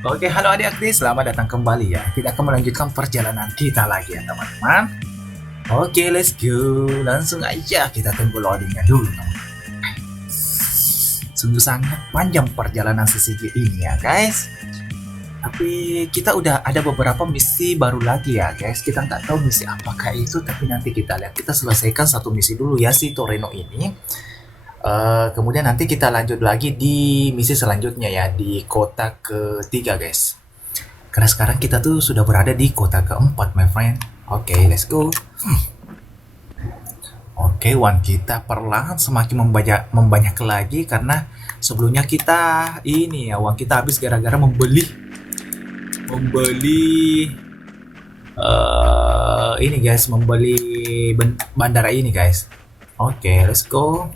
Oke, halo adik-adik, selamat datang kembali ya. Kita akan melanjutkan perjalanan kita lagi ya teman-teman. Oke, let's go. Langsung aja kita tunggu loadingnya dulu teman. Sungguh sangat panjang perjalanan CCG ini ya guys. Tapi kita udah ada beberapa misi baru lagi ya guys. Kita nggak tahu misi apakah itu, tapi nanti kita lihat. Kita selesaikan satu misi dulu ya si Toreno ini. Kemudian nanti kita lanjut lagi di misi selanjutnya ya di kota ketiga guys. Karena sekarang kita tuh sudah berada di kota keempat my friend. Oke, let's go. Oke, uang kita perlahan semakin membanyak lagi karena sebelumnya kita ini ya uang kita habis gara-gara membeli ini guys, membeli bandara ini guys. Oke, let's go.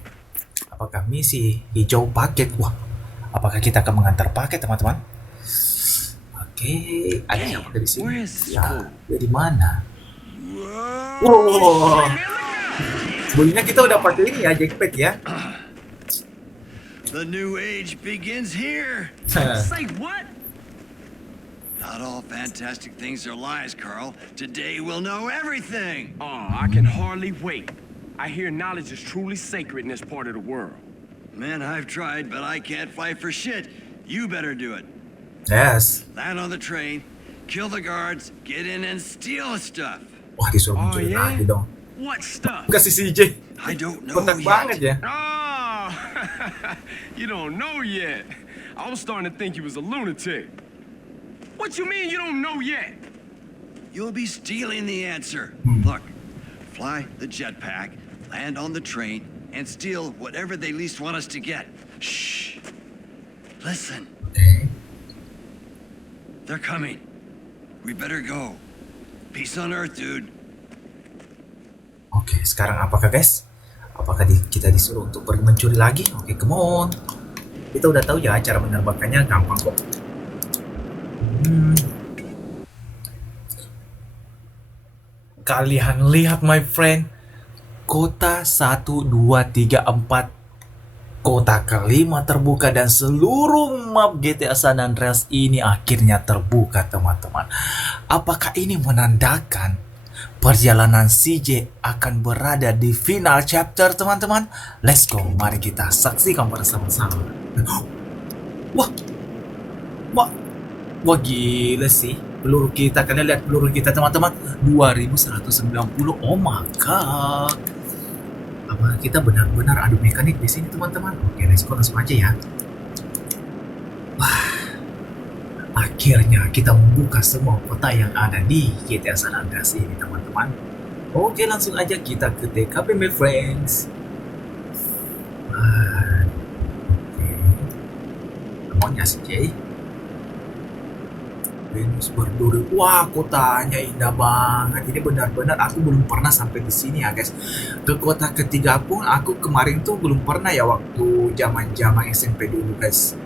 Apakah misi hijau paket? Wah, apakah kita akan mengantar paket teman-teman? Oke, ada siapa di sini? Ya, dia di mana? Wow, sebelumnya kita udah pakai ini ya, jackpack ya. The new age begins here. Say what? Not all fantastic things are lies, Carl. Today we'll know everything. Oh, I can hardly wait. I hear knowledge is truly sacred in this part of the world. Man, I've tried, but I can't fight for shit. You better do it. Yes. Land on the train, kill the guards, get in and steal the stuff. Wah, disuruh Oh, muncul yeah? lagi dong. What stuff? Kasih CJ. I don't know Kotak yet. banget ya. Oh, you don't know yet. I was starting to think you was a lunatic. What you mean you don't know yet? You'll be stealing the answer. Look, fly the jetpack, land on the train, and steal whatever they least want us to get. Shh. Listen. Oke. They're coming. We better go. Peace on Earth, dude. Oke, sekarang apakah guys? Apakah kita disuruh untuk pergi mencuri lagi? Oke, come on. Kita udah tahu ya cara menerbangkannya gampang kok. Kalian lihat my friend, kota 1, 2, 3, 4, kota kelima terbuka dan seluruh map GTA San Andreas ini akhirnya terbuka teman-teman. Apakah ini menandakan perjalanan CJ akan berada di final chapter teman-teman? Let's go, mari kita saksikan bersama-sama. Wah, wah, wah gila sih. Peluru kita, kalian lihat peluru kita teman-teman, 2190. Oh my god. Apa kita benar-benar adu mekanik di sini teman-teman? Oke, let's go langsung aja ya. Wah, akhirnya kita membuka semua kota yang ada di GTA San Andreas ini teman-teman. Oke, langsung aja kita ke TKP my friends. Oke, namanya si Jay. Venus berduri. Wah, kotanya indah banget. Ini benar-benar aku belum pernah sampai di sini ya guys. Ke kota ketiga pun aku kemarin tuh belum pernah ya waktu zaman-zaman SMP dulu guys.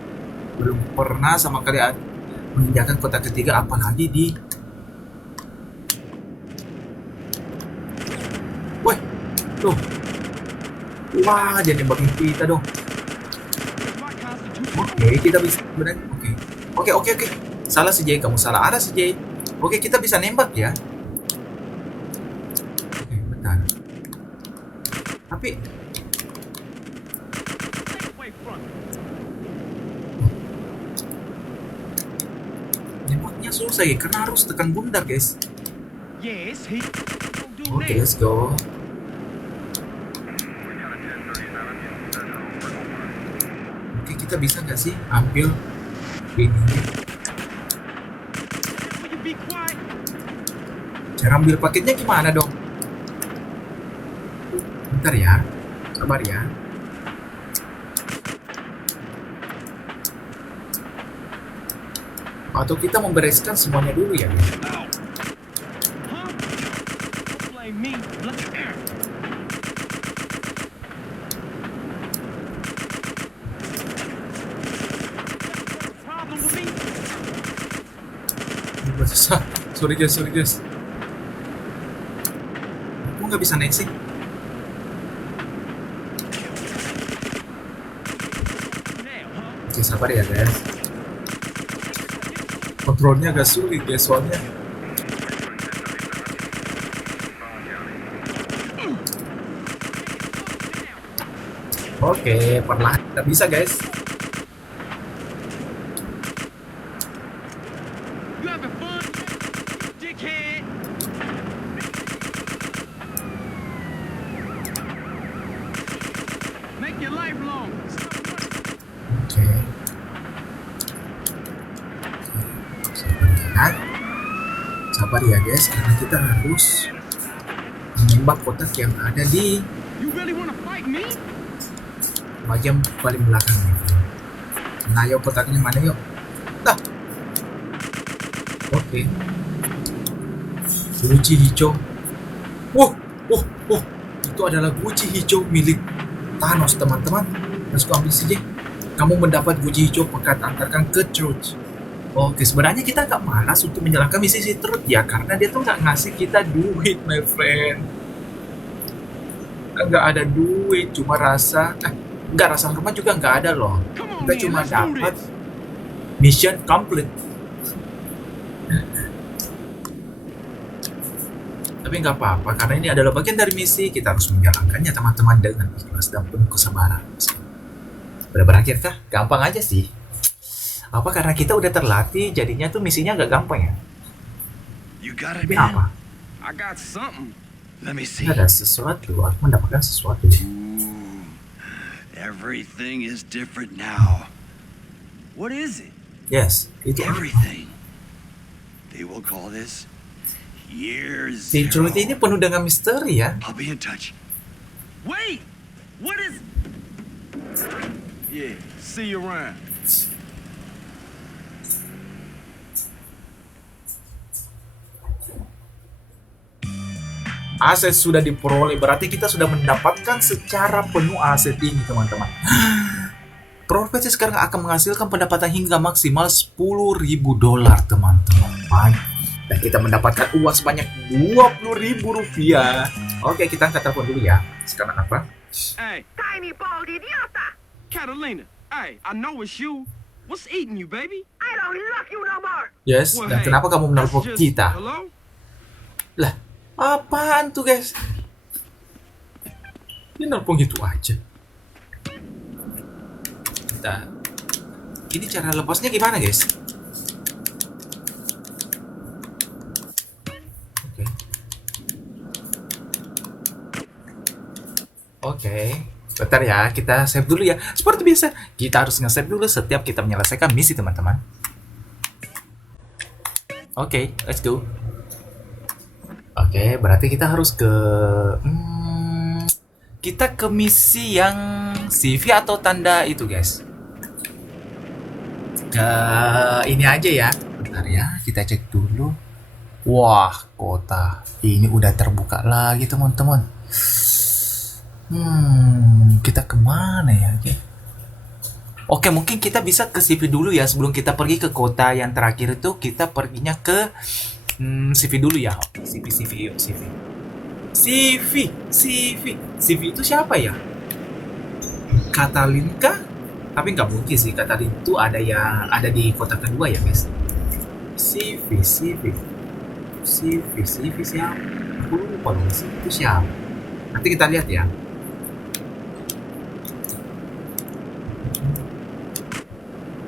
Belum pernah sama kali menginjakan kota ketiga, apalagi di wah, tuh. Wah, dia nembakin kita dong. Oke, kita bisa benar. Oke. Salah si Jay, kamu salah arah si Jay. Oke, kita bisa nembak ya. Oke, bentar. Tapi nembaknya susah ya, karena harus tekan bundar guys. Yes, he don't do Oke, that. let's go. Oke, kita bisa nggak sih ambil ini? Will you be quiet? Cara ambil paketnya gimana dong? Bentar ya, sabar ya. Atau kita membereskan semuanya dulu ya. Huh? Don't blame me. Look here. Problem with me? Sorry guys. Aku nggak bisa naik sih. Now, huh? Oke, sabar ya guys. Kontrolnya agak sulit ya soalnya. Oke, perlahan kita bisa guys. You having fun, dickhead? Make your life long. Oke. Sabar ya. Sabar ya guys, karena kita harus menembak kotak yang ada di You really wanna fight me? bagian paling belakang nih. Nah, yuk kotaknya mana yuk? Dah. Oke. Guci hijau. Itu adalah guci hijau milik Thanos, teman-teman. Harus ku ambil saja. Kamu mendapat guci hijau pekat, antarkan ke Truth. Oke, sebenarnya kita agak malas untuk menjalankan misi si Truth ya, karena dia tuh nggak ngasih kita duit, my friend. Nggak ada duit, cuma nggak rasa hormat juga nggak ada loh. Come on, Kita man, cuma let's do dapat this. mission complete. Tapi nggak apa-apa, karena ini adalah bagian dari misi. Kita harus menjalankannya teman-teman dengan ikhlas dan penuh kesabaran. Udah berakhirkah? Gampang aja sih. Apa karena kita udah terlatih, jadinya tuh misinya agak gampang ya? You got it, Tapi apa? man. I got something. Let me see. Ada sesuatu, aku mendapatkan sesuatu. Ooh, everything is different now. What is it? Yes, itu apa? Everything. They will call this Year Si Zero. Truth ini penuh dengan misteri ya. I'll be in touch. Wait! What is... Yeah, see you around. Aset sudah diperoleh, berarti kita sudah mendapatkan secara penuh aset ini teman-teman. Profesi sekarang akan menghasilkan pendapatan hingga maksimal $10.000 teman-teman. Dan kita mendapatkan uang sebanyak $20.000. Oke, kita angkat telepon dulu ya. Sekarang apa? Hey, Tiny bald idiota! Catalina. Hey, I know it's you. What's eating you, baby? I don't love you no more! Yes, Well, dan hey, kenapa kamu that's menelpon just- kita? Hello? Lah, apaan tuh guys? Ini nelpon gitu aja. Kita, ini cara lepasnya gimana guys? Oke. Oke. Bentar ya, kita save dulu ya. Seperti biasa, kita harus nge-save dulu setiap kita menyelesaikan misi teman-teman. Oke, let's go. Oke, berarti kita harus ke kita ke misi yang CV atau tanda itu, guys. Ke ini aja ya. Bentar ya, kita cek dulu. Wah, kota ini udah terbuka lagi, teman-teman. Kita kemana ya? Oke, mungkin kita bisa ke CV dulu ya sebelum kita pergi ke kota yang terakhir itu. Kita perginya ke CV dulu ya. CV yuk, CV itu siapa ya? Katalin kah? Tapi nggak mungkin sih, Katalin itu ada yang ada di kota kedua ya guys. CV siapa? Aku lupa loh, itu siapa? Nanti kita lihat ya.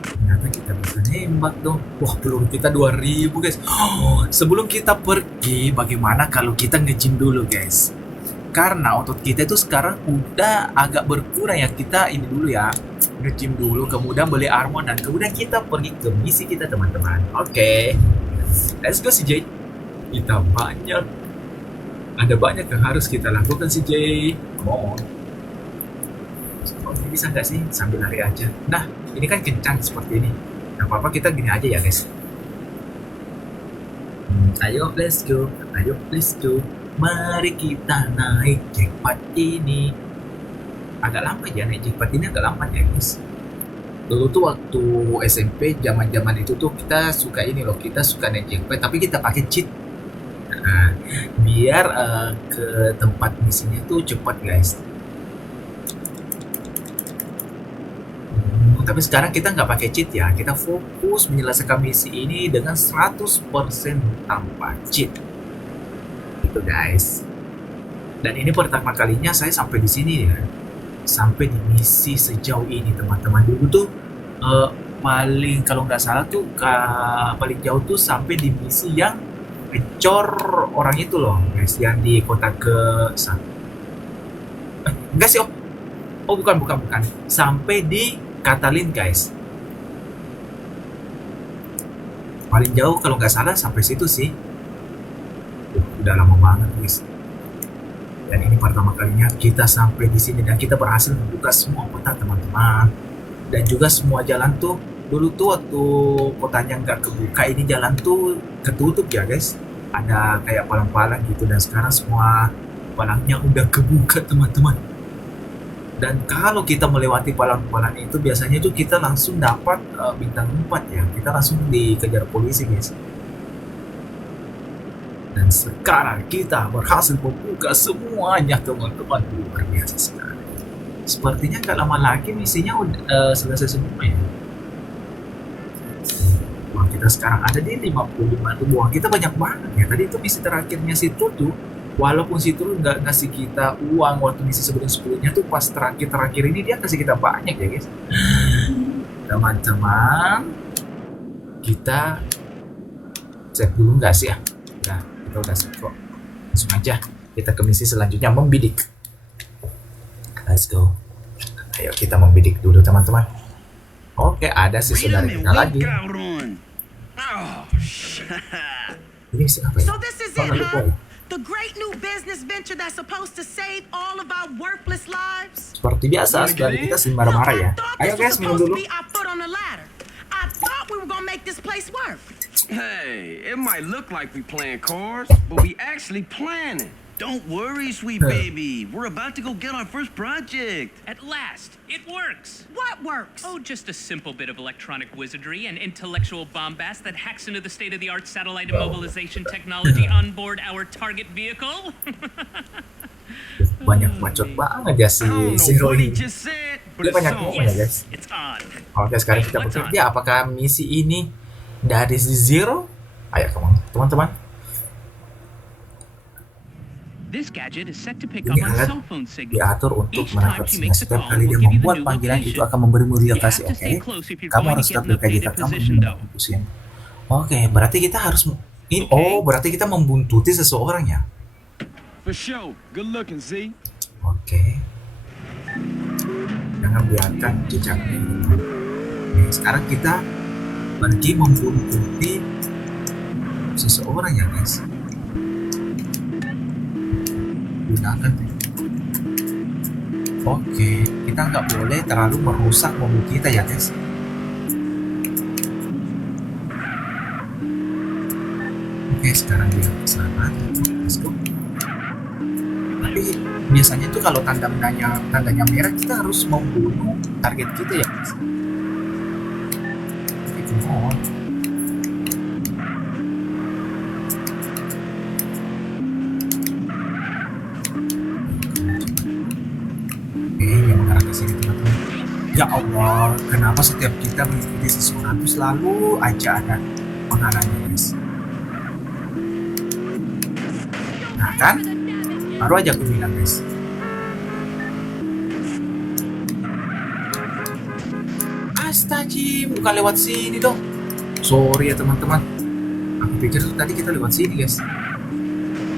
Ternyata kita bisa nembak dong. Wah, peluru kita 2000 guys. Sebelum kita pergi, bagaimana kalau kita nge-gym dulu guys? Karena otot kita itu sekarang udah agak berkurang ya. Kita ini dulu ya, nge-gym dulu, kemudian beli armor, dan kemudian kita pergi ke misi kita teman-teman. Oke. Let's go CJ. Kita ada banyak yang harus kita lakukan CJ. Come on. Ini bisa nggak sih sambil lari aja? Nah, ini kan kencang seperti ini. Nggak apa-apa, kita gini aja ya guys. Ayo let's go. Mari kita naik jackpot ini. Agak lambat ya, naik jackpot ini agak lambat ya guys. Dulu tuh waktu SMP zaman itu tuh kita suka ini loh, kita suka naik jackpot tapi kita pakai cheat. Nah, biar ke tempat misinya tuh cepat guys. Tapi sekarang kita nggak pakai cheat ya. Kita fokus menyelesaikan misi ini dengan 100% tanpa cheat. Gitu guys. Dan ini pertama kalinya saya sampai di sini ya. Sampai di misi sejauh ini teman-teman. Dulu tuh paling kalau nggak salah tuh paling jauh tuh sampai di misi yang ngecor orang itu loh guys, yang di kota ke enggak sih, oh bukan sampai di Katalin guys, paling jauh kalau nggak salah sampai situ sih. Udah lama banget guys, dan ini pertama kalinya kita sampai di sini dan kita berhasil membuka semua kota teman-teman, dan juga semua jalan tuh. Dulu tuh waktu kotanya nggak kebuka, ini jalan tuh ketutup ya guys, ada kayak palang-palang gitu, dan sekarang semua palangnya udah kebuka teman-teman. Dan kalau kita melewati palang-palang itu biasanya tuh kita langsung dapat bintang 4 ya, kita langsung dikejar polisi guys. Dan sekarang kita berhasil membuka semuanya teman-teman, luar biasa sekali. Sepertinya gak lama lagi misinya udah selesai semua ya. Wah, kita sekarang ada di 55.000. Wah, kita banyak banget ya. Tadi itu misi terakhirnya situ tuh, walaupun situ nggak ngasih kita uang waktu misi sebelum-sebelumnya tuh, pas terakhir ini dia kasih kita banyak ya guys. Teman-teman, kita cek dulu nggak sih ya? Nah, kita udah set kok. Langsung aja kita ke misi selanjutnya, membidik. Let's go. Ayo kita membidik dulu teman-teman. Oke, ada si saudara kita lagi. Oh, shit. Ini misi apa ya? So this is Oh, it, lalu huh? boy. The great new business venture that's supposed to save all of our worthless lives? Seperti biasa, saudara kita sering marah-marah ya. Ayo guys, minum dulu. I thought we were gonna make this place work. Hey, it might look like we playing cards, but we actually planning. Don't worry, sweet baby. We're about to go get our first project. At last, it works! What works? Oh, just a simple bit of electronic wizardry and intellectual bombast that hacks into the state-of-the-art satellite immobilization technology on board our target vehicle. Banyak bacot banget ya si I don't know Zero what he ini. just said, but Dia it's banyak so. ngomong ya guys. It's on. Oke, sekarang kita What's bekerja. Apakah misi ini dari si Zero? Ayo teman-teman. This gadget is set to pick up Ini on alat cell phone signals. diatur untuk Each menangkap time she sinyal. makes a Setiap call, kali dia we'll give you membuat the new panggilan location. itu akan memberimu You lokasi. have to stay Oke, close if you're kamu going harus to tetap get an dekat jika updated kamu position, ingin though. memfokuskan. Oke, berarti kita harus ini. Oh, berarti kita membuntuti seseorang ya. For sure. Good looking, Z. Oke. Jangan biarkan jejaknya itu. Oke, sekarang kita pergi membuntuti seseorang ya guys. Gunakan. Oke, kita nggak boleh terlalu merusak mobil kita ya guys. Oke, sekarang dia ke sana. Let's go. Tapi biasanya tuh kalau tandanya merah, kita harus membunuh target kita ya guys. Oke, come on. Oke, yang mengarah ke sini teman-teman. Ya Allah, kenapa setiap kita mengikuti seseorang itu selalu aja ada penghalangnya guys. Nah kan, baru aja aku bilang guys. Astagfirullah, bukan lewat sini dong. Sorry ya teman-teman. Aku pikir tadi kita lewat sini guys.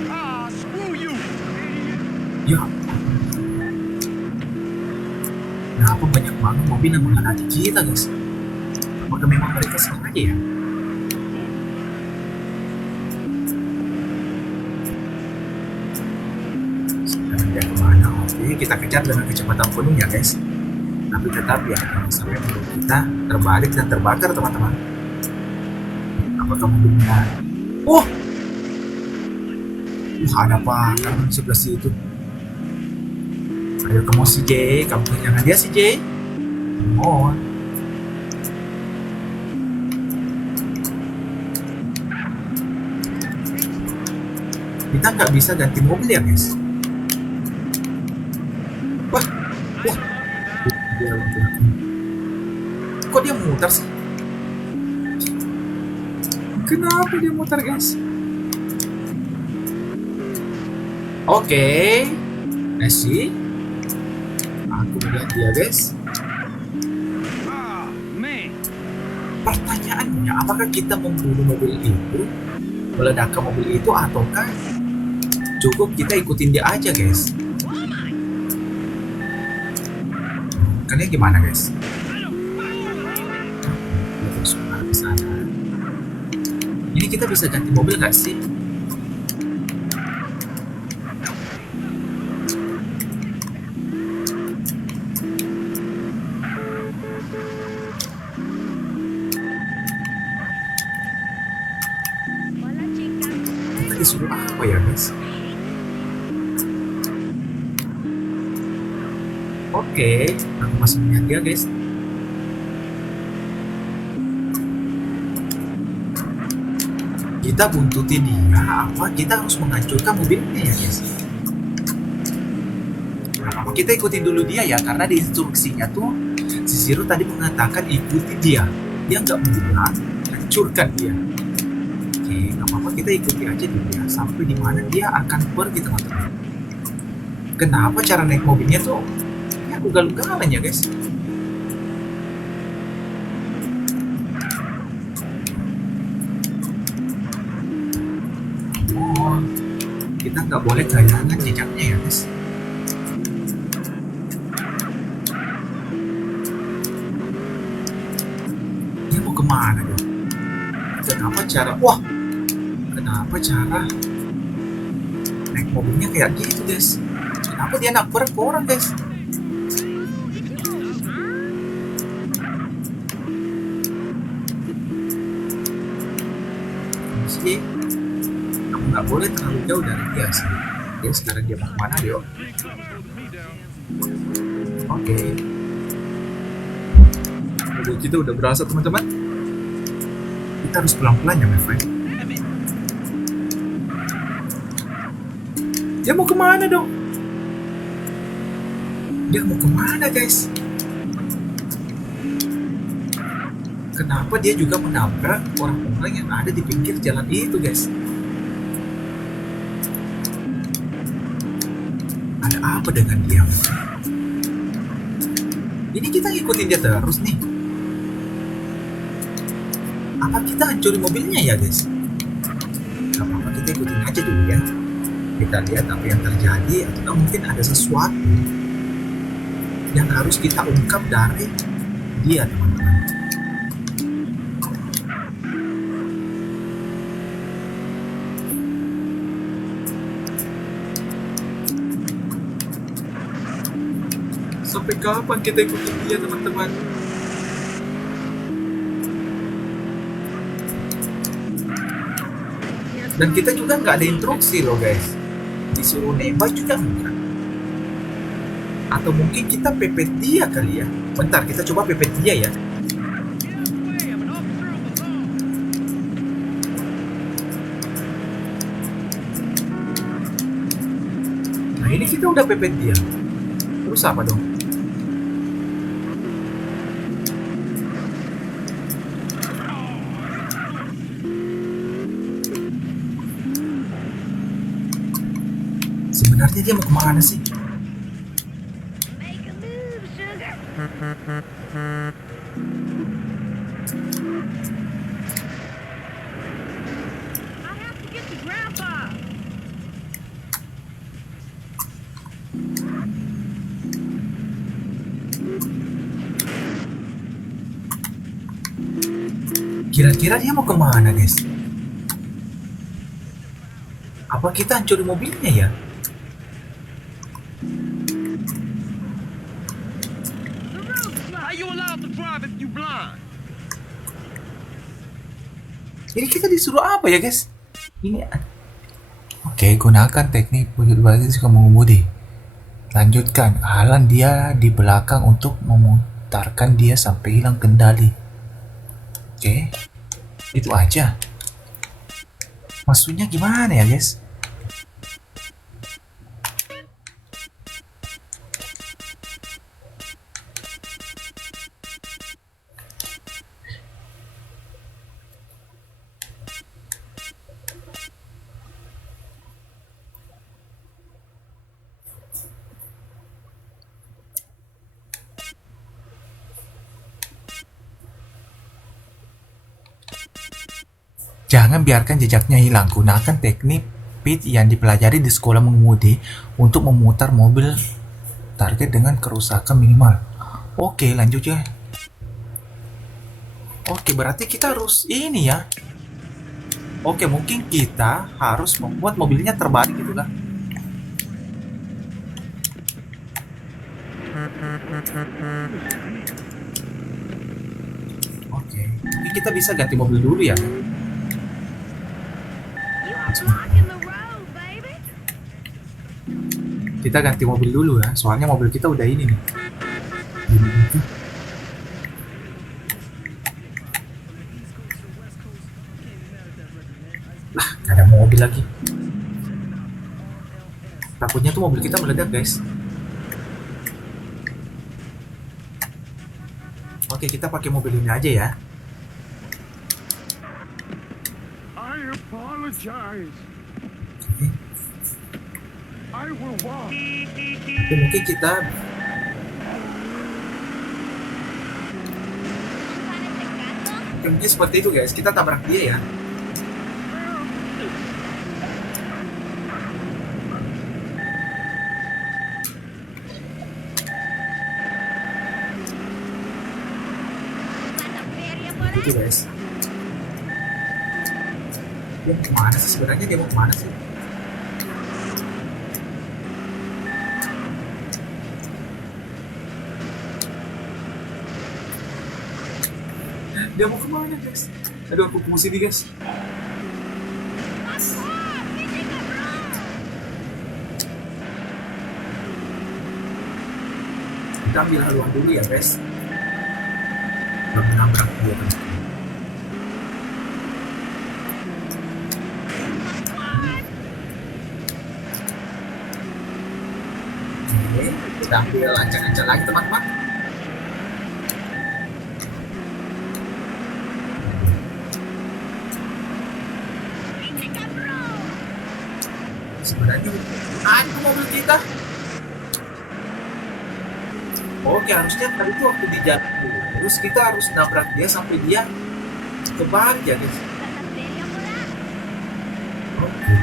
Ah, screw you. Ya. Kenapa banyak banget mobil yang menghalangi kita guys? Apakah memang mereka sengaja ya? Sekarang dia kemana? Oke, kita kejar dengan kecepatan penuh ya guys. Tapi tetap ya, jangan sampai mobil kita terbalik dan terbakar teman-teman. Apakah mobilnya? Oh! Ada apa? Karena di sebelah situ. Ayo kamu si J, kamu kehilangan dia si J. Come on. Kita nggak bisa ganti mobil ya guys. Wah, wah. Dia Kok dia muter sih? Kenapa dia muter, guys? Oke, Messi. Aku melihat dia, guys. Ah, man. Pertanyaannya, apakah kita membunuh mobil itu, meledakkan mobil itu, ataukah cukup kita ikutin dia aja, guys? Kalian gimana, guys? Kita terus ke sana. Ini kita bisa ganti mobil nggak sih? Kita disuruh apa ya, guys? Oke, aku masih melihat dia, guys. Kita buntuti dia, apa kita harus menghancurkan mobilnya ya, guys? Apa kita ikutin dulu dia ya, karena di instruksinya tuh si Zero tadi mengatakan ikuti dia. Dia nggak bilang hancurkan dia. Oke, nggak apa-apa, kita ikuti aja dulu ya, sampai di mana dia akan pergi, teman-teman. Kenapa cara naik mobilnya tuh ya ugal-ugalan ya, guys? Oh, kita nggak boleh kehilangan jejaknya ya, guys. Dia mau kemana dong? Kenapa cara? Wah, kenapa cara naik mobilnya kayak gitu, guys? Kenapa dia nabrak ke orang, guys? Sih, kamu nggak boleh terlalu jauh dari dia sih. Oke, sekarang dia mau kemana, yuk? Oke. Mobil kita udah berasa, teman-teman. Kita harus pelan-pelan ya, my friend. Dia mau kemana dong? Dia mau kemana, guys? Kenapa dia juga menabrak orang-orang yang ada di pinggir jalan itu, guys? Ada apa dengan dia? Ini kita ngikutin dia terus nih. Apa kita hancurin mobilnya ya, guys? Gak apa-apa, kita ikutin aja dulu ya. Kita lihat apa yang terjadi, atau mungkin ada sesuatu yang harus kita ungkap dari dia, teman-teman. Sampai kapan kita ikutin dia, teman-teman? Dan kita juga nggak ada instruksi loh, guys. Disuruh nembak juga enggak. Atau mungkin kita pepet dia kali ya. Bentar, kita coba pepet dia ya. Nah, ini kita udah pepet dia. Terus apa dong? Sebenarnya dia mau kemana sih? Make a move, sugar. I have to get to Grandpa. Kira-kira dia mau kemana, guys? Apa kita hancurin mobilnya ya? How you allowed to drive if you blind? Ini kita disuruh apa ya, guys? Ini Oke, gunakan teknik wujud basis mengemudi. Lanjutkan, halang dia di belakang untuk memutarkan dia sampai hilang kendali. Oke, itu aja. Maksudnya gimana ya, guys? Jangan biarkan jejaknya hilang. Gunakan teknik pit yang dipelajari di sekolah mengemudi untuk memutar mobil target dengan kerusakan minimal. Oke, lanjut ya. Oke, berarti kita harus ini ya. Oke, mungkin kita harus membuat mobilnya terbalik gitu kan. Oke, mungkin kita bisa ganti mobil dulu ya. You are blocking the road, baby. Kita ganti mobil dulu ya, soalnya mobil kita udah ini nih. Lah, gak ada mobil lagi. Takutnya tuh mobil kita meledak, guys. Oke, kita pakai mobil ini aja ya. I apologize. I will walk. Oke, mungkin kita mungkin seperti itu guys. Kita tabrak dia ya. Itu guys. Dia mau kemana sih sebenarnya? Dia mau kemana sih? Dia mau kemana guys? Aduh, aku pusing nih guys. Kita ambil haluan dulu ya guys. Belum menabrak dia teman. Oke, kita ambil ancang-ancang lagi teman-teman. Sebenarnya ada mobil kita. Oke, harusnya tadi tuh waktu di jalan terus kita harus nabrak dia sampai dia kebalik ya guys. Oke.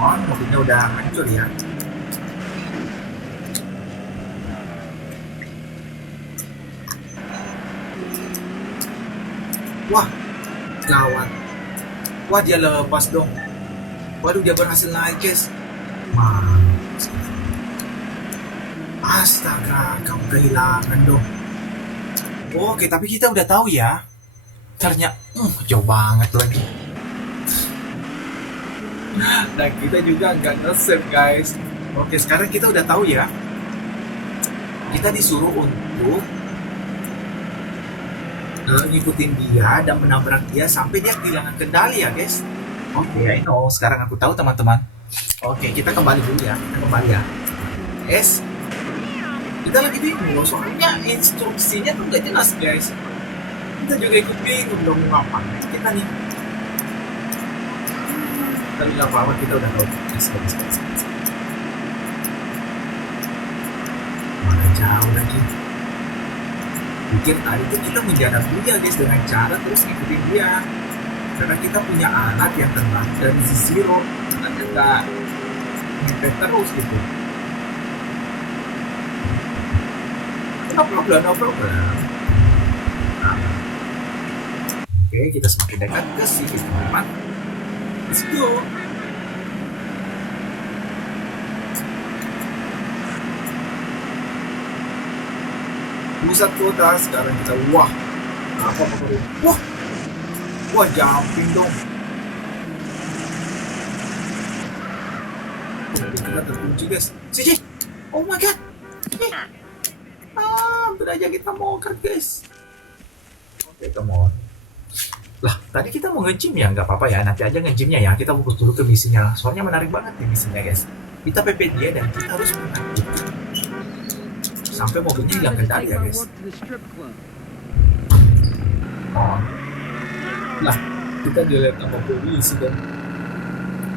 Mobilnya udah hancur ya. Wah, gawat. Wah, dia lepas dong. Waduh, dia berhasil naik, guys. Astaga, kamu kehilangan dong. Oke, tapi kita udah tahu ya. Ternyata, jauh banget lagi. Dan kita juga nggak nge-save, guys. Oke, sekarang kita udah tahu ya. Kita disuruh untuk ngikutin dia dan menabrak dia sampai dia kehilangan kendali ya guys. Oke, I know. Sekarang aku tahu teman-teman. Oke, kita kembali dulu ya. Kita kembali ya. Yes. Kita lagi bingung soalnya instruksinya tuh nggak jelas guys. Kita juga ikut bingung dong ngapain kita nih. Tapi nggak apa-apa, kita udah tahu. Yes. Mana jauh lagi. Pikir tadi itu kita menjadap dia guys dengan cara terus ngikutin dia karena kita punya alat yang terbang dari zero karena kita ngepet terus gitu. No problem. Oke, kita semakin dekat ke sini teman-teman. Let's go. Pusat kota sekarang kita wah jumping dong. Kita terkunci guys. Sih, oh my god. Hampir aja kita mau cut guys. Oke, come on. Lah, tadi kita mau nge-gym ya, nggak apa-apa ya. Nanti aja nge-gymnya ya. Kita fokus dulu ke misinya. Soalnya menarik banget nih misinya guys. Kita pepet dia dan kita harus menakutkan sampai mobilnya hilang kendali ya guys. Oh, lah kita dilihat sama polisi dong.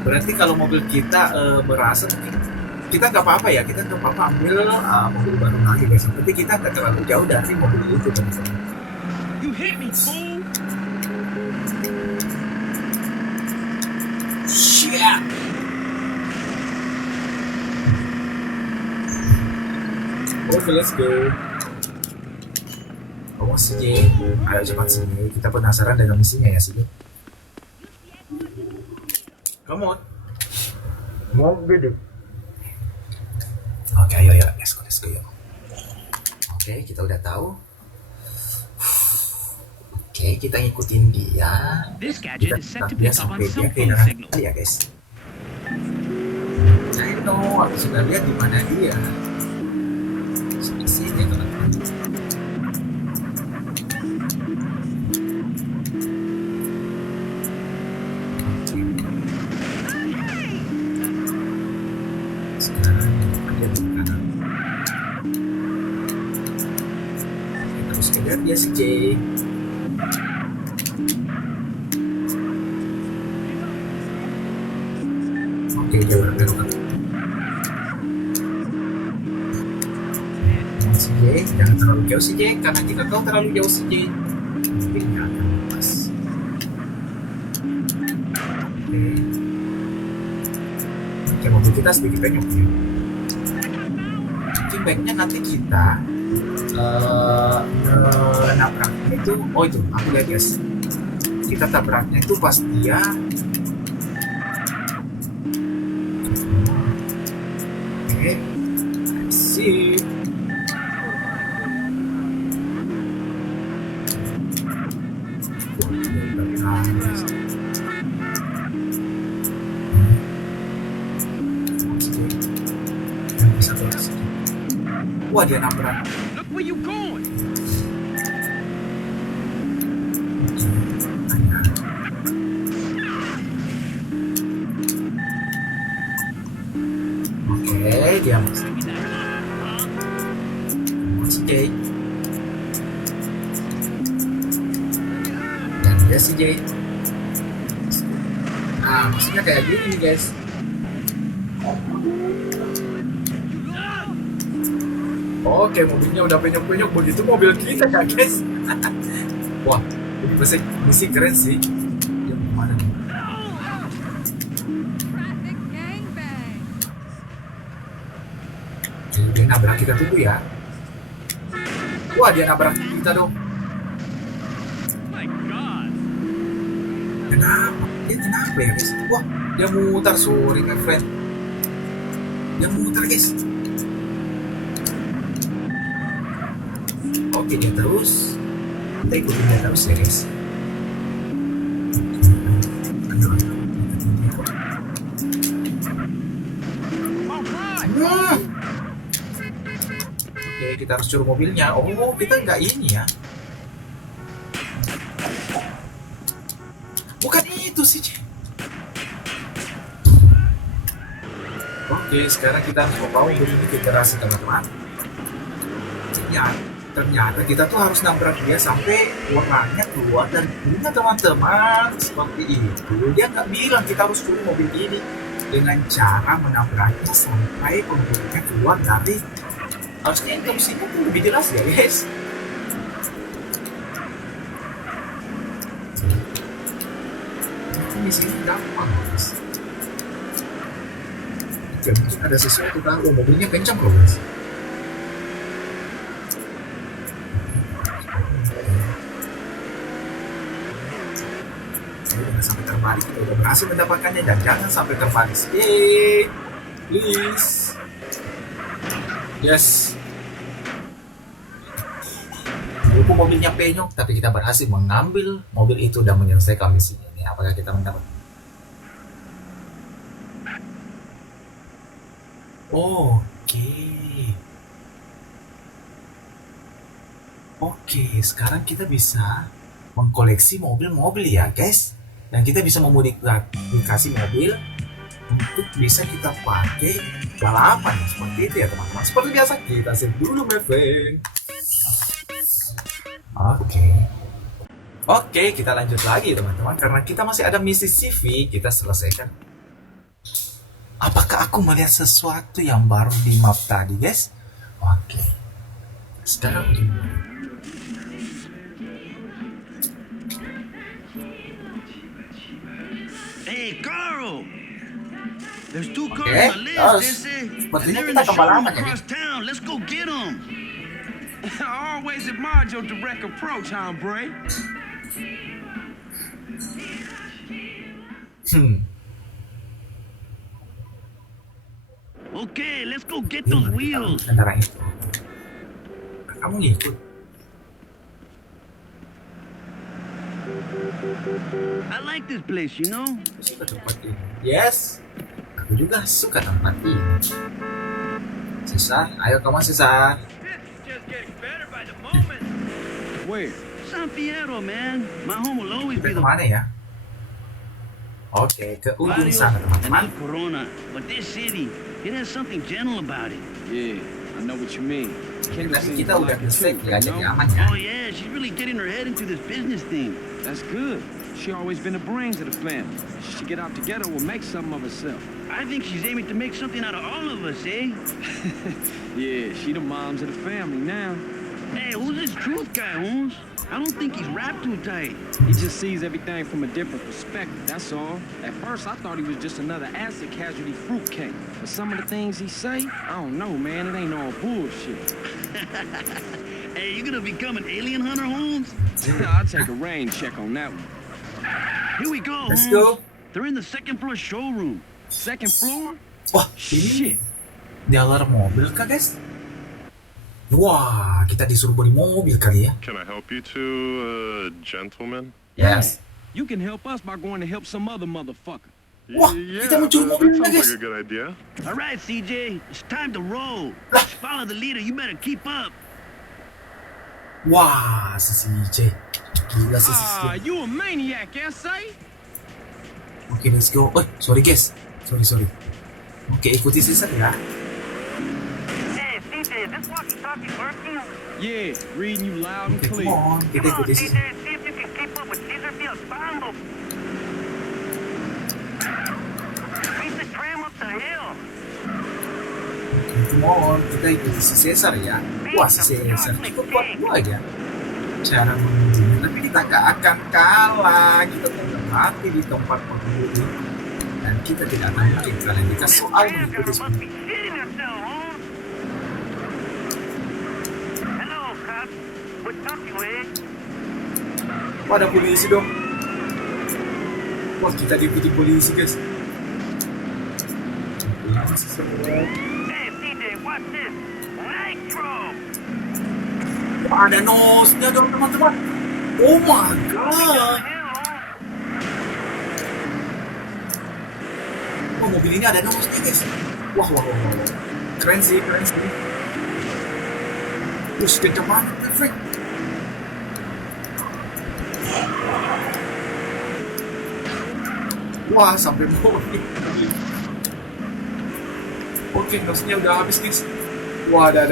Berarti kalau mobil kita berasa mungkin kita nggak apa-apa ya, kita nggak apa-apa ambil mobil baru lagi guys. Tapi kita nggak terlalu jauh dari mobil itu teman-teman. You hit me, fool! Shit. Oke, let's go. Oh, sih, ayo cepat sini. Kita penasaran dengan misinya ya sih. Come on. Mau gede. Oke, ayo ya, let's go yuk. Oke, kita udah tahu. Oke, kita ngikutin dia. This Kita gadget is set to dia pick up on sampai dia cell phone kehilangan signals. ya guys. I know, aku sudah lihat di mana dia. Seperti sini teman-teman. Sekarang dia di kanan. Kita harus kejar dia si Jay. Oke, dia berbelok ke si Jay, jangan terlalu jauh si Jay, karena jika kau terlalu jauh si Jay, mobilnya akan lepas. Oke, mobil kita sedikit penyok ya. Mungkin baiknya nanti kita nabraknya itu, oh itu, aku lihat guys. Kita tabraknya itu pas dia oke, see. Wah, dia nabrak. Look where you going! Oke, dia masih Jay. Dan dia si Jay. Nah, maksudnya kayak gini nih guys. Oke, mobilnya udah penyok-penyok, begitu mobil kita ya guys. Wah, ini misi keren sih. Dia mau kemana nih? Traffic gangbang. Jadi dia nabrak kita dulu ya. Wah, dia nabrak kita dong. My God. Kenapa? Dia kenapa ya guys? Wah, dia mutar, sorry my friend. Dia mutar guys. Oke, dia terus. Kita ikutin dia terus ya guys. Oke, kita harus curi mobilnya. Oh, kita nggak ini ya. Bukan itu sih. Oke, sekarang kita harus membawa mobil ini ke garasi teman-teman. Ternyata kita tuh harus nabrak dia sampai warnanya keluar dari bunga teman-teman. Seperti itu. Dia nggak bilang kita harus curi mobil ini dengan cara menabraknya sampai penghuninya keluar dari. Harusnya instruksinya tuh lebih jelas ya guys. Ini sini gampang guys. Ya, mungkin ada sesuatu kan. Oh, mobilnya kencang loh guys. Jangan sampai terbalik, kita udah berhasil mendapatkannya dan jangan sampai terbalik. Yeay, please. Yes. Walaupun mobilnya penyok, tapi kita berhasil mengambil mobil itu dan menyelesaikan misinya. Ini apakah kita mendapat? Oke, sekarang kita bisa mengkoleksi mobil-mobil ya guys. Dan kita bisa memodifikasi mobil untuk bisa kita pakai balapan seperti itu ya teman-teman. Seperti biasa kita save dulu my friend. Oke, kita lanjut lagi teman-teman karena kita masih ada misi CV kita selesaikan. Apakah aku melihat sesuatu yang baru di map tadi, guys? Oke. Sekarang gimana? Hey, Carl! There's 2 cars Okay, on the list, terus. they say. Sepertinya And they're in kita the showroom kebalaman ya, across town. Let's go get them. I always admired your direct approach, hombre. Okay, let's go get those wheels. Kendaraan itu. Kamu ngikut. I like this place, you know? Aku suka tempat ini. Yes. Aku juga suka tempat ini. Sisa, ayo kamu Sisa. Where? San Fierro, man. My home will always be Kita the kemana ya? Oke, ke ujung barrio sana and teman-teman. El Corona. But this city, it has something gentle about it. Yeah, I know what you mean. Kendall Tadi seems kita udah like it nge-save too, ya, you jadi know? aman ya. Oh, yeah, she's really getting her head into this business thing. That's good. She always been the brains of the family. She should get out together and make something of herself. I think she's aiming to make something out of all of us, eh? Yeah, she the moms of the family now. Hey, who's this truth guy, Holmes? I don't think he's wrapped too tight. He just sees everything from a different perspective, that's all. At first, I thought he was just another acid casualty fruitcake. But some of the things he say, I don't know, man. It ain't all bullshit. Hey, you gonna become an alien hunter, Holmes? I'll take a rain check on that one. Here we go, Let's Holmes. go. They're in the second floor showroom. Second floor? Wah, ini Shit. dealer mobil kah, guys? Wah, kita disuruh beli mobil kali ya. Can I help you two, gentlemen? Yes. You can help us by going to help some other motherfucker. Wah, kita mencuri mobil that kita, sounds guys. like a good idea. All right, CJ, it's time to roll. Let's follow the leader. You better keep up. Wah, si CJ. Gila si Ah, CJ. you a maniac, S.A.? Oke, let's go. Oh, sorry guys. Sorry. Oke, ikuti Sisa ya. Hey, CJ, this walkie-talkie working? Yeah, reading you loud and Oke, come clear. on. Kita ikuti Sisa. see if you can keep up with Cesar Fields-Bando. Beat the tram up the hill. Come on. Kita ikuti si Caesar ya. Wah, si Caesar cukup kuat juga ya. Cara mengunjungi, tapi kita gak akan kalah. Kita tetap mati di tempat penghuni. Dan kita tidak akan mungkin kalian kita soal mengikuti Must be shitting herself, Holmes. Hello, cops. What's up, you eh? Wah, ada polisi dong. Wah, kita diikuti polisi guys. Polisi semua. Hey, CJ, watch this. Nitro. Wah, ada nosnya dong teman-teman. Oh my god. Wah, mobil ini ada nosnya guys. Wah. Keren sih. Terus kencang banget, perfect. Wah, sampai mobil. Oke, nosnya udah habis guys. Wah, ada.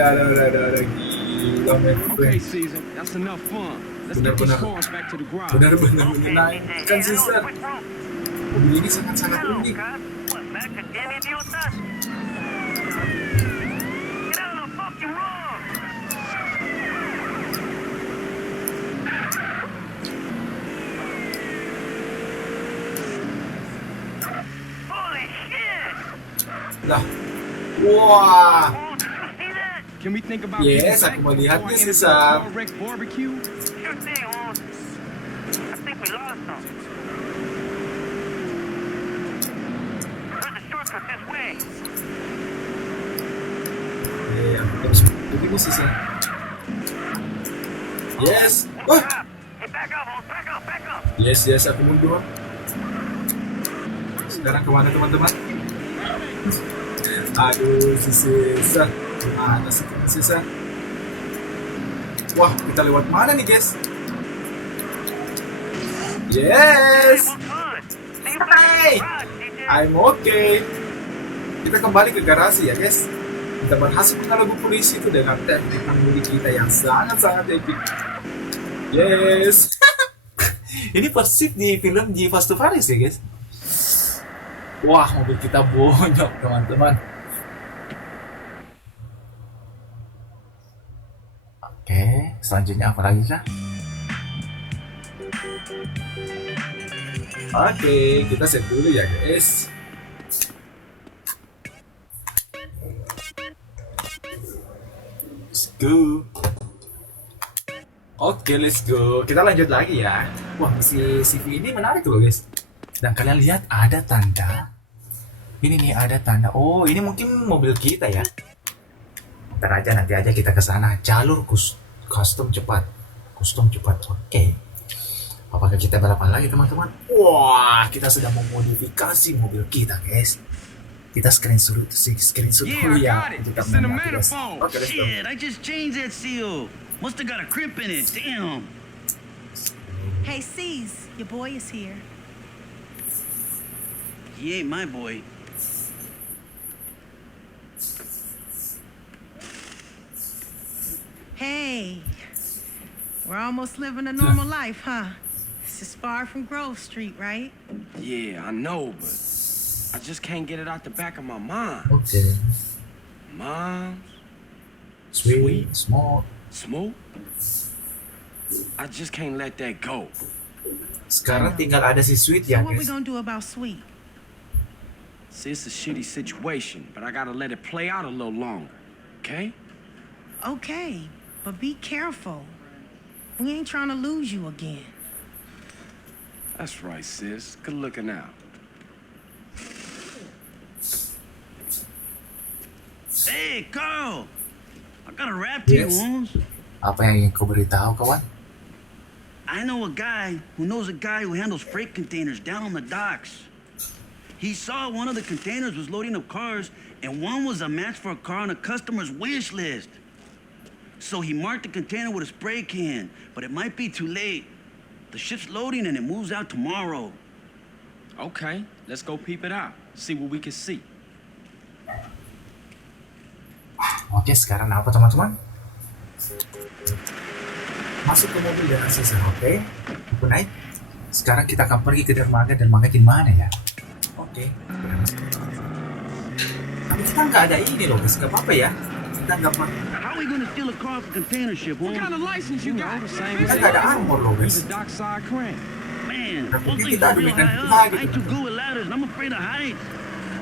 Gila, men. Okay, Caesar, that's enough fun. Let's get these Benar-benar. cars back to the garage. Benar-benar menyenangkan sih, Sir. Mobil ini sangat-sangat unik. What, back to any of you with us? Get out of the fucking road! Holy shit! Lah. Wah. Oh, did you see that? Can we think about Yes, getting aku back melihatnya, before I end up Caesar. at the Wreck Barbecue? Sure thing, Holmes. I think we lost them. There's a shortcut this way. Aku terus ikuti Sisa. Yes. Wah. Stop. Hey, back up, Holmes. Back up. Yes, aku mundur. Sekarang kemana teman-teman? Aduh, si Sisa. Mana sih Sisa? Wah, kita lewat mana nih guys? Yes. We're good. See you Hey. back at the garage, CJ. I'm okay. Kita kembali ke garasi ya guys. Kita berhasil mengelabui polisi itu dengan teknik mengemudi kita yang sangat-sangat epic. Yes. Ini persis di film di Fast to Furious ya guys. Wah, mobil kita bonyok teman-teman. Oke, selanjutnya apa lagi kah? Oke, kita set dulu ya guys. Let's go. Oke, let's go. Kita lanjut lagi ya. Wah, si CV ini menarik loh guys. Dan kalian lihat ada tanda. Ini nih ada tanda. Oh, ini mungkin mobil kita ya. Ntar aja, nanti aja kita ke sana. Jalur custom cepat. Custom cepat. Oke. Apakah kita balapan lagi teman-teman? Wah, kita sedang memodifikasi mobil kita guys. Kita screenshot dulu ya. Kita mengamati, guys. Oke, let's go. Shit, I just changed that seal. Must have got a crimp in it. Damn. Hey, C's, your boy is here. He ain't my boy. Hey, we're almost living a normal life, huh? This is far from Grove Street, right? Yeah, I know, but I just can't get it out the back of my mind. Oke. Moms, Sweet, small. smoke. I just can't let that go. Sekarang tinggal ada si Sweet So ya what we guys. gonna do about Sweet? See, it's a shitty situation, but I gotta let it play out a little longer, okay? Okay, but be careful. We ain't trying to lose you again. That's right, sis. Good looking out. Hey, Carl. I got a rap to you, Yes. Holmes. Apa yang ingin kau beritahu kawan? I know a guy who knows a guy who handles freight containers down on the docks. He saw one of the containers was loading up cars, and one was a match for a car on a customer's wish list. So he marked the container with a spray can, but it might be too late. The ship's loading and it moves out tomorrow. Okay, let's go peep it out. See what we can see. Oke, sekarang apa teman-teman? Masuk ke mobil dengan Caesar, oke? Aku naik. Sekarang kita akan pergi ke dermaga di mana ya? Oke. Tapi kita nggak ada ini loh guys, nggak apa-apa ya. Kita nggak apa. How are we gonna steal a car off a container ship, What kind Holmes? of license you got? The same Kita nggak ada armor loh He's guys. a dockside crane. Man, Tapi those things kita are ada real dengan high kita up. gitu. I ain't too good with ladders, and I'm afraid of heights.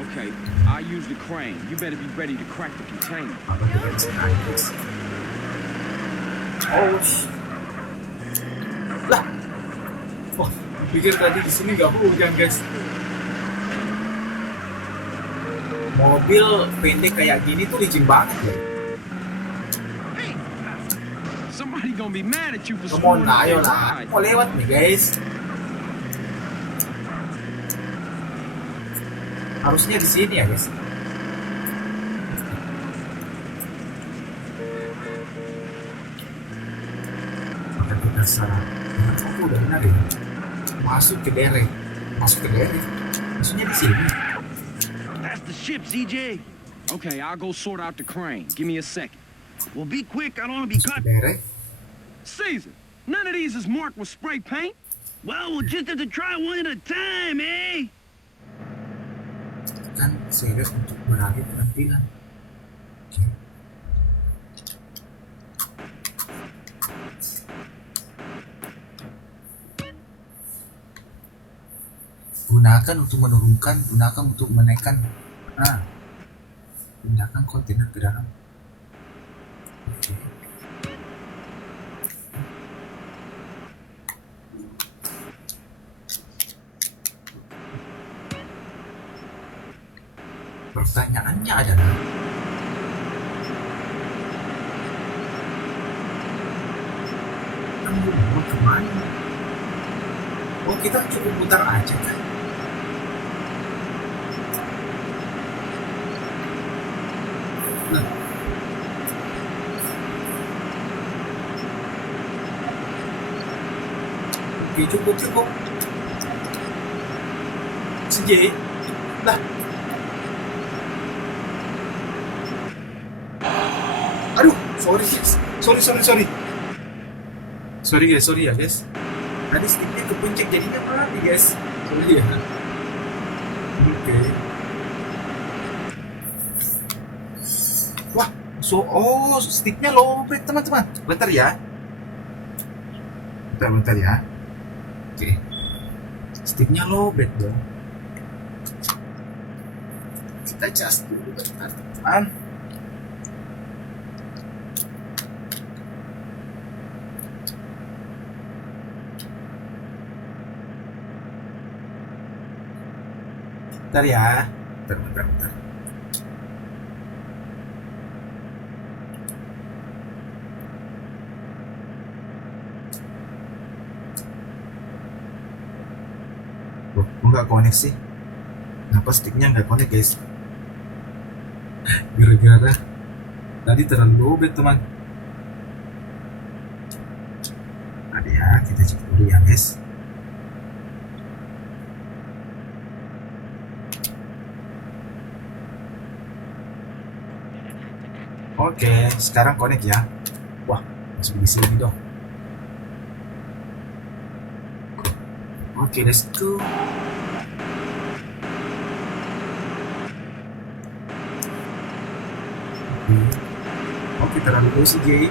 Okay, I'll use the crane. You better be ready to crack the container. Apa kita bisa naik guys? Oh, lah. Wah, pikir tadi di sini nggak hujan guys. Mobil pendek kayak gini tuh licin banget ya. Somebody gonna be mad at you for Come on, screwing up ayo their lah. ride. Mau lewat nih guys. Harusnya di sini ya guys. Maka kita salah. Aku udah benar ya. Masuk ke derek. Maksudnya di sini. That's the ship, CJ. Okay, I'll go sort out the crane. Give me a second. Well, be quick. I don't want to be Masuk caught. ke derek. Caesar, none of these is marked with spray paint. Well, we'll just have to try one at a time, eh? Tekan select untuk beralih penampilan. Oke. Gunakan untuk menurunkan, gunakan untuk menaikkan. Nah, pindahkan kontainer ke dalam. Oke. Pertanyaannya adalah, kamu mau kemana? Oh, kita cukup putar aja kan? Nah. Oke, cukup. CJ, lah. Aduh, sorry guys. Sorry ya guys. Tadi sticknya kepencet jadinya mati guys. Sorry ya. Oke. Oke. Wah, sticknya lobet teman-teman. Bentar ya. Bentar ya. Oke. Sticknya lobet dong. Kita cas dulu bentar teman. Bentar ya. Bentar. Loh, kok nggak connect sih? Kenapa sticknya nggak connect guys? Gara-gara tadi terlalu lobet teman. Tadi ya, kita cek dulu ya guys. Oke, sekarang connect ya. Wah, masih di sini dong. Oke, let's go. Oke, terlalu jauh sih, Jay.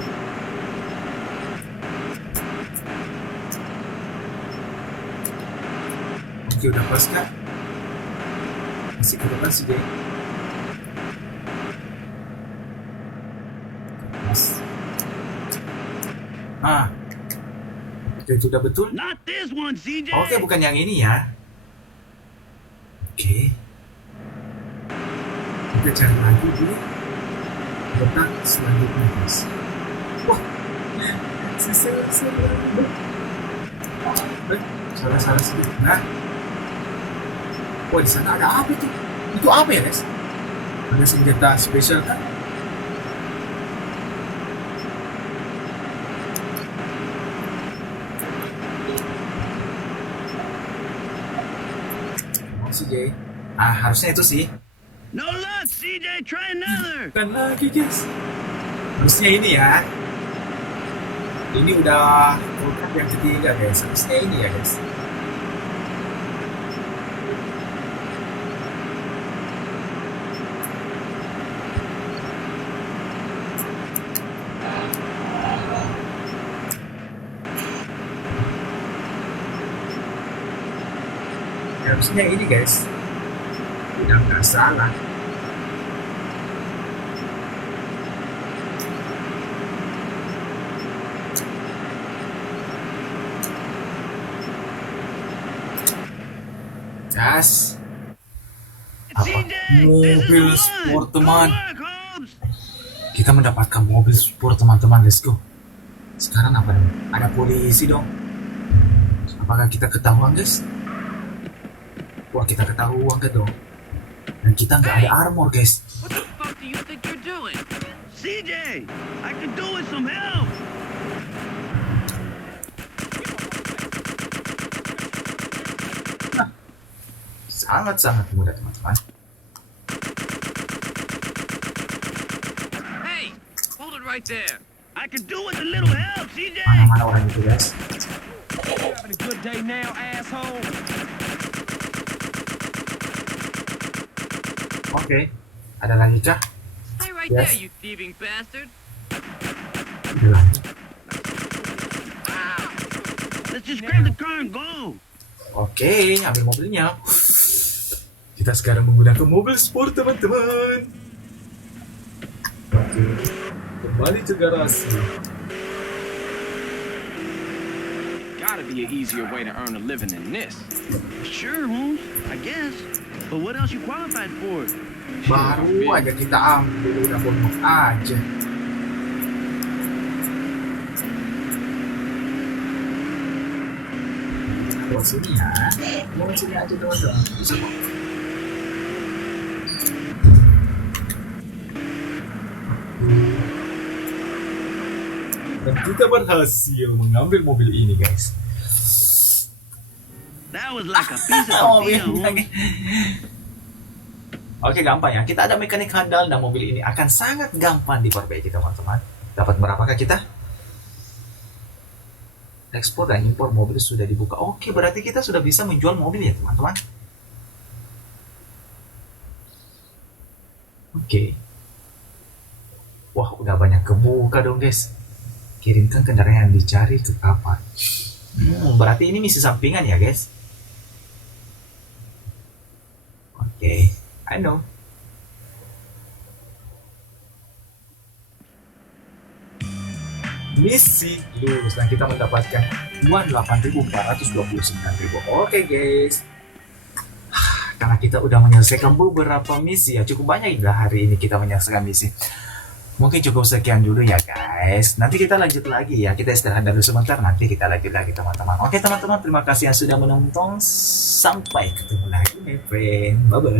Oke, udah pas kak. Masih ke depan sih, Jay. Pas. Oke, sudah betul. Not this one, CJ. Oke, bukan yang ini ya. Oke. Kita cari lagi dulu. Letak selanjutnya guys. Wah, salah sedikit. Nah, wah di sana ada apa tuh? Itu apa ya guys? Ada senjata spesial kan? Oh si Jay. Harusnya itu sih. No luck, CJ. Try another. Bukan lagi guys. Harusnya ini ya. Ini udah program yang ketiga guys. Harusnya ini ya guys. Harusnya ini guys. Udah nggak salah. Gas. Apa? CJ, this is Mobil the sport one. teman. Good work, Holmes. Kita mendapatkan mobil sport teman-teman. Let's go. Sekarang apa nih? Ada polisi dong. Apakah kita ketahuan guys? Wah, kita ketahuan kan dong. Dan kita nggak ada armor guys. What the fuck do you think you're doing? CJ, I could do with some help. Sangat-sangat mudah teman-teman. Hey, hold it right there. I could do with a little help, CJ. Mana-mana orang itu guys. You having a good day now, asshole? Oke. Ada lagi kah? Stay right Yes. there, you thieving bastard. Ada lagi. Let's just grab the car and go. Oke, ambil mobilnya. Kita sekarang menggunakan mobil sport teman-teman. Oke, kembali ke garasi. Gotta be an easier way to earn a living than this. Sure, Holmes. I guess. But what else you qualified for? Baru aja kita ambil, udah bonus aja. Buat sini ya. Buat sini aja teman-teman. Bisa kok. Dan kita berhasil mengambil mobil ini guys. That was like a piece of Mobil tortilla, Holmes. lagi. Oke, gampang ya. Kita ada mekanik handal dan mobil ini akan sangat gampang diperbaiki teman-teman. Dapat berapakah kita? Ekspor dan impor mobil sudah dibuka. Oke, berarti kita sudah bisa menjual mobil ya teman-teman. Oke. Wah, udah banyak kebuka dong guys. Kirimkan kendaraan yang dicari ke kapal. Berarti ini misi sampingan ya guys. Oke, I know. Misi lulus dan kita mendapatkan uang 8.429.000. Oke guys. Karena kita udah menyelesaikan beberapa misi ya, cukup banyak ya hari ini kita menyelesaikan misi. Mungkin cukup sekian dulu ya guys. Nanti kita lanjut lagi ya. Kita istirahat dulu sebentar. Nanti kita lanjut lagi teman-teman. Oke teman-teman, terima kasih yang sudah menonton. Sampai ketemu lagi my friend. Bye bye.